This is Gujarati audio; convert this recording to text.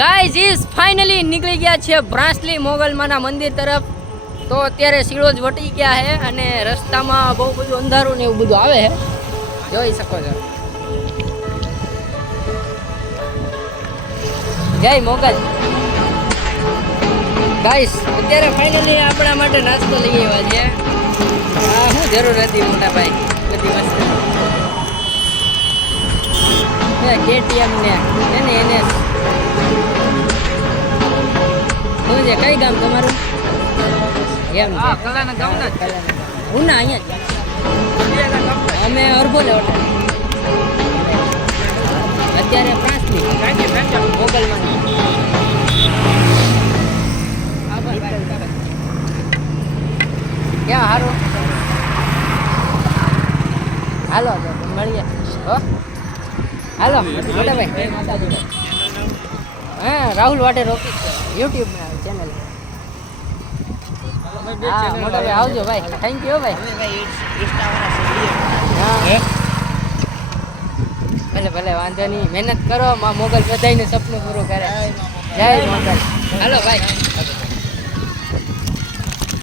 ગાઈઝ ઇઝ ફાઇનલી નીકળી ગયા છે બ્રાસલી મોગલમાના મંદિર તરફ. તો અત્યારે સિળોજ વટી ગયા છે અને રસ્તામાં બહુ બધું અંધારું ને એવું બધું આવે છે, જોઈ શકો છો. જય મોગલ. ગાઈસ અત્યારે ફાઇનલી આપણા માટે નાસ્તો લઈ આવ્યા છે. હા, શું જરૂર હતી મોટા ભાઈ બધી વસ્તુ. KTM ને એને શું છે, કઈ ગામ તમારું? એમ છે, કલાના ગામના જ. ઉના અહીંયા જ. અમે અરબોલે અત્યારે પ્રાસલી મોગલમાં. ક્યાં હારું? હાલો મળીએ. હો હાલો મોટા ભાઈ. હા, રાહુલ વાટે રોકી છે યુટ્યુબ ચેનલ. હા મોટા ભાઈ આવજો ભાઈ. થેન્ક યુ ભાઈ. હા ભલે ભલે વાંધો નહીં, મહેનત કરો. માં મોગલ બધાયને સપનું પૂરું કરે. જય મોગલ. હાલો ભાઈ.